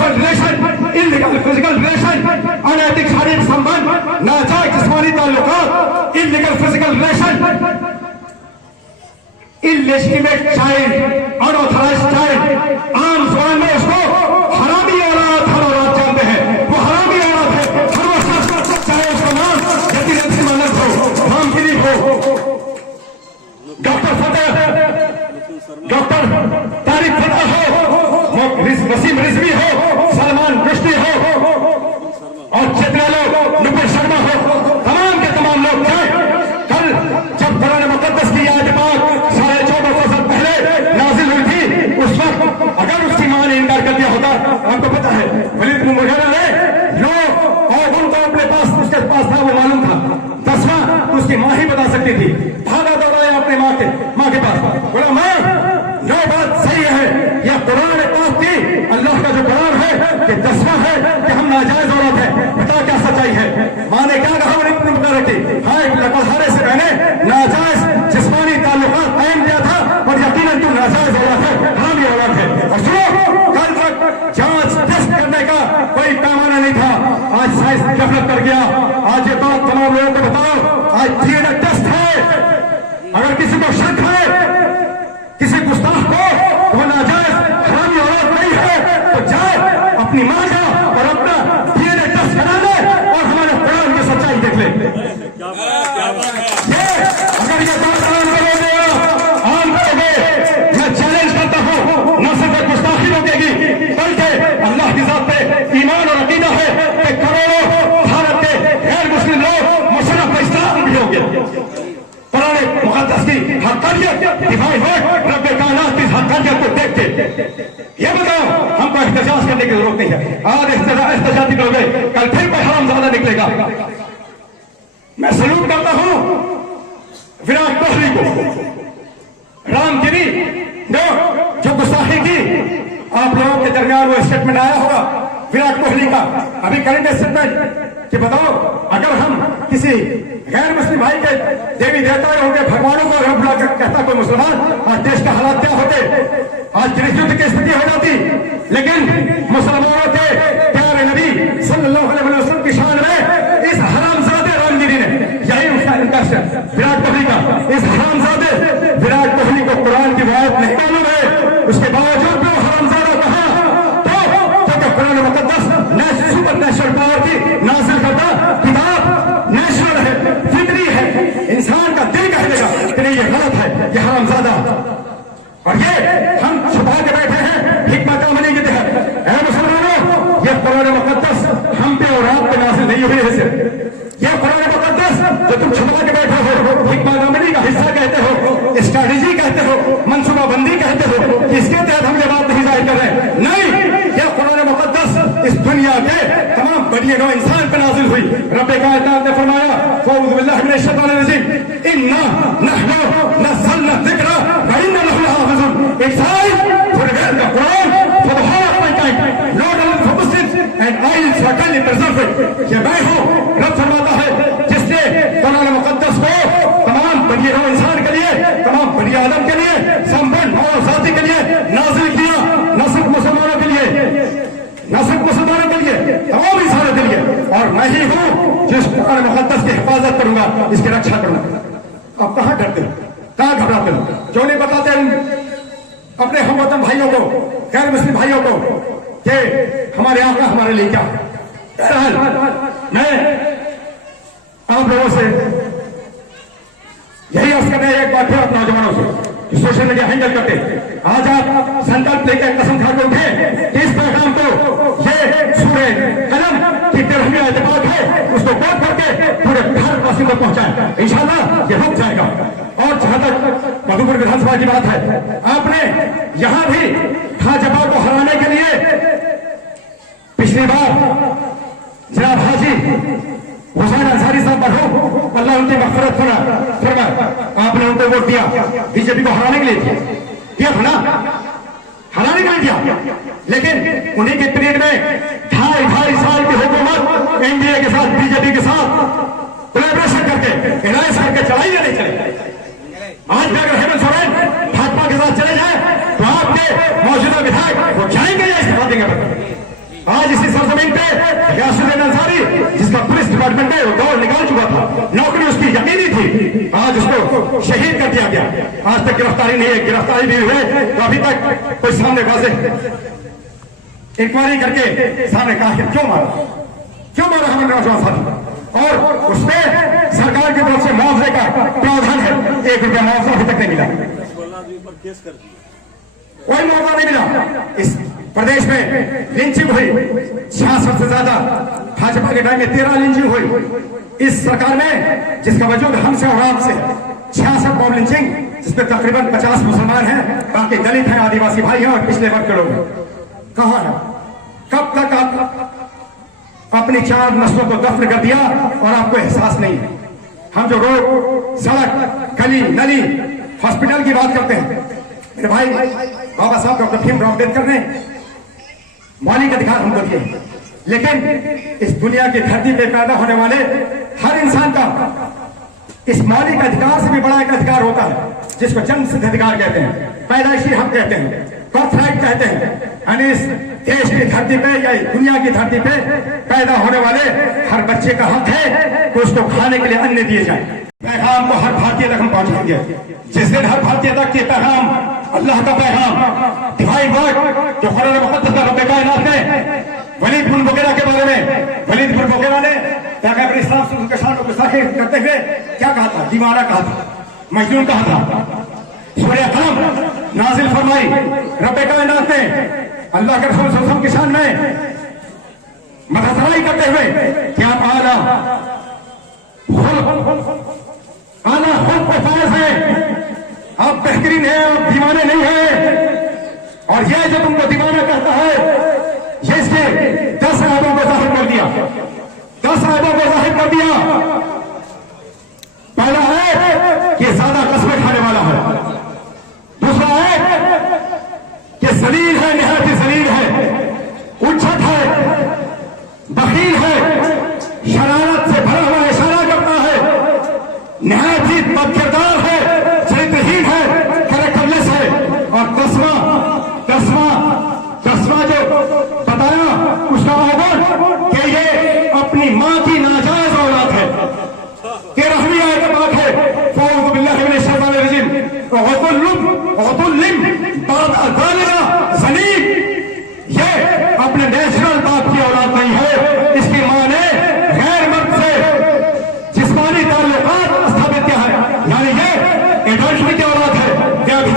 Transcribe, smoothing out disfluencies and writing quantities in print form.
Sexual relation, illegal physical relation, अनैतिक शारीरिक संबंध, नाजायज जिस्मानी ताल्लुकात, illegal physical relation, illegitimate child, unauthorised child, आम जुबान में उसको हरामी औलाद हर औलाद जानते हैं। वो हरामी औलाद है हर वो शख्स, चाहे उसका नाम यतीम मन्नत हो, नाम दिलीप हो, डॉक्टर फतेह, डॉक्टर तारिक फतेह हो, वसीम रिजवी हो, सलमान रुश्दी हो और जितने लोग नुपुर शर्मा हो, तमाम के तमाम लोग जाए। कल जब कुरान मुकद्दस की आयत पाक 1450 साल पहले नाजिल हुई थी, उस वक्त अगर उसकी मां ने इनकार कर दिया होता, आपको पता है वलीद बिन मुगीरा ने जो और उनको अपने पास उसके पास था वो मालूम था, 10वां उसकी मां ही बता सकती थी। भागा दौड़ाया अपने मां के पास, बोला मां जो बात सही है, यह कुरान पाक की अल्लाह का जो कुरान है कि 10वां है कि हम नाजायज औरत है, बता क्या सच्चाई है। मां ने क्या कहा, वलीद बिन मुगीरा की हाय लकड़हारे से मैंने नाजायज जिस्मानी ताल्लुकात कायम किया था और यकीनन तुम नाजायज औलाद है, हरामी औलाद है। और सुनो, कल तक जांच टेस्ट करने का कोई पैमाना नहीं था, आज साइंस डेवलप कर गया। आज ये बात तमाम लोगों को बताओ, आज डीएनए टेस्ट है। अगर किसी को शक है किसी गुस्ताख को वो नाजायज हरामी औलाद नहीं है, तो जाए अपनी मां का और अपना डीएनए टेस्ट करा ले और हमारे कुरान की सच्चाई देख ले। अगर ये बात आम करोगे, मैं चैलेंज करता हूं, न सिर्फ गुस्ताखी रोकेगी बल्कि अल्लाह की जात पे ईमान और अकीदा है कि करोड़ों भारत के गैर मुस्लिम लोग मुशर्रफ इस्लाम भी होंगे। कुरान मुकद्दस की हक़ानियत, डिवाइन वर्ड, रब्बे कायनात की हक़ानियत को देख के ये बताओ, हमको एहतजाज करने की जरूरत नहीं है। आज एहतजाजी करोगे, कल फिर कोई हरामजादा निकलेगा। मैं सलूट करता हूं विराट कोहली को, रामगिरी जो गुस्ताखी की, आप लोगों के दरमियान वो स्टेटमेंट आया होगा विराट कोहली का, अभी करंट स्टेटमेंट कि बताओ अगर हम किसी गैर मुस्लिम भाई के देवी देवताओं के भगवानों को अगर बुला कर कहता कोई मुसलमान, आज देश का हालात क्या होते, आज गृहयुद्ध की स्थिति हो जाती। लेकिन मुसलमानों के प्यारे नबी सल्लल्लाहु अलैहि वसल्लम की शान में इस हरामजादे रामगिरी ने, यही उसका इंटरेस्ट विराट कोहली का, इस हरामजादे विराट कोहली को कुरान की बात नहीं मालूम है, उसके बावजूद भी वो हरामजादा कहा तो क्योंकि कुरान मुकद्दस सुपर नेशनल पावर की नाजिल करता किताब, नेशनल है, फितरी है, इंसान का दिल कह देगा कि नहीं ये गलत है, ये हरामजादा। और ये हम छुपा के बैठे हैं हिकमत अमली के तहत। ऐ मुसलमानों, ये कुरान मुकद्दस हम पे और आप पे नाजिल नहीं हुई है सिर्फ। ये कुरान मुकद्दस जो तुम छुपा के बैठे हो, हिकमत अमली का हिस्सा कहते हो, स्ट्रैटेजी कहते हो, मनसूबाबंदी कहते हो, इसके तहत हम ये बात नहीं जाहिर कर रहे। नहीं, यह कुरान मुकद्दस इस दुनिया के तमाम बड़े नो इंसान पर नाजिल हुई। रब्बे कायनात ने फरमाया, फ़अऊज़ु बिल्लाहि मिनश शैतानिर रजीम, इन्ना नहनु नज़्ज़लना ज़िक्रा व इन्ना लहु लहाफ़िज़ून। It's I for the Quran for the whole of mankind, not only for Muslims and I certainly preserve it. ये मैं हूं, रब फरमाता है, जिसने कुरान मुकद्दस को तमाम बड़े नो इंसान के लिए, तमाम बनी आदम के लिए, संपूर्ण मानव जाति के लिए नाजिल किया, न सिर्फ मुसलमानों के लिए, न सिर्फ मुसलमानों के लिए, तमाम इंसानों के लिए। और मैं ही हूं जिस कुरान मुकद्दस की हिफाजत करूंगा, इसकी रक्षा करूंगा। आप कहां डरते हो, कहां घबराते हो? जो नहीं बताते अपने हमवतन भाइयों को, गैर मुस्लिम भाइयों को कि हमारे आका हमारे लिए क्या है। मैं आप लोगों से यही अर्ज करना है, एक बार फिर आप नौजवानों से सोशल मीडिया हैंडल करते, आज आप संकल्प लेकर कसम खा के उठे कि इस पैगाम को, ये सूरे कलम की 13वीं आयत पाक है, उसको कोट करके पूरे भारतवासियों को पहुंचाए। इंशाअल्लाह ये रुक जाएगा। और जहां तक मधुपुर विधानसभा की बात है, आपने यहां भी भाजपा को हराने के लिए पिछली बार जनाब हाजी हुसैन अंसारी साहब मरहूम, अल्लाह उनकी मग़फ़िरत फरमाए, आपने उनको वोट दिया, बीजेपी को हराने के लिए दिया था ना, हराने के लिए दिया। लेकिन उन्हीं के पीरियड में 2.5 साल की हुकूमत एनडीए के साथ, बीजेपी के साथ कोलैबोरेशन करके एलायंस करके चलाई या नहीं चली? आज भी अगर हेमंत सोरेन भाजपा के साथ चले जाए तो आपके मौजूदा विधायक वो जाएंगे या इस्तीफा देंगे? आज इसी सरजमीन पे रियासुद्दीन अंसारी, जिसका पुलिस डिपार्टमेंट है वो दौड़ निकाल चुका था, नौकरी उसकी यकीनी थी, आज उसको शहीद कर दिया गया। आज तक गिरफ्तारी नहीं है, गिरफ्तारी भी हुई तो अभी तक कोई सामने वाजे इंक्वायरी करके सामने कहा कि क्यों मारा हमारे नौजवान साथी, और उसमें सरकार की तरफ से मुआवजे का प्रावधान है, 1 रुपया मुआवजा अभी तक नहीं मिला, कोई मुआवजा नहीं मिला। इस प्रदेश में लिंचिंग हुई 66 से ज्यादा, भाजपा के टाइम में 13 लिंचिंग हुई। इस सरकार में जिसका वजूद हमसे और आपसे 66 बॉम्ब लिंचिंग, जिसमें तकरीबन 50 मुसलमान हैं, बाकी दलित हैं, आदिवासी भाई हैं और पिछले वर्ग के लोग हैं। कहां है? कब तक आप अपनी 4 नस्लों को दफन कर दिया और आपको एहसास नहीं है? हम जो रोड, सड़क, गली, नली, हॉस्पिटल की बात करते हैं, मेरे भाई बाबा साहब डॉक्टर भीमराव अम्बेडकर ने मौलिक अधिकार हमको दिए, लेकिन इस दुनिया की धरती पे पैदा होने वाले हर इंसान का इस मौलिक अधिकार से भी बड़ा एक अधिकार होता है, जिसको जन्म सिद्ध अधिकार कहते हैं, पैदाइशी हक कहते हैं, बर्थराइट कहते हैं। यानी इस देश की धरती पे या दुनिया की धरती पे पैदा होने वाले हर बच्चे का हक है कि उसको खाने के लिए अन्न दिए जाए। पैगाम को हर भारतीय तक हम पहुंचाएंगे। जिस दिन हर भारतीय तक ये पैगाम, अल्लाह का पैगाम, डिवाइन वर्ड जो कुरान मुक़द्दस का रब्बे कायनात ने वलीद बिन मुगीरा के बारे में, वलीद बिन मुगीरा ने पैगंबर इस्लाम से उनके शान को साखिर करते हुए क्या कहा था? दीवाना कहा था, मजनून कहा था। सूरह कलम नाजिल फरमाई रब्बे कायनात ने अल्लाह के रसूल सल्लल्लाहु अलैहि वसल्लम की शान में मददराई करते हुए कि आप आला फायज है, आप बेहतरीन है, आप दीवाने नहीं है। और यह जो तुमको दीवाना कहता है, ये इसके 10 आयतों को जाहिर कर दिया, 10 आयतों को जाहिर कर दिया। पहला है कि ज्यादा कस्में खाने वाला है, दूसरा है कि जलील है, निहायत ही जलील है, उच्छत है, बखील है, शरारत से भरा हुआ इशारा करता है, निहायत ही बदकिरदार है, चरित्रहीन है, कैरेक्टरलेस है। और दसवां जो बताया उसका अवगुण कि ये अपनी मां की नाजायज औलाद है। 13वीं आयत बात है, फ़अऊज़ु बिल्लाहि मिनश शैतानिर रजीम, ये अपने नेचुरल बाप की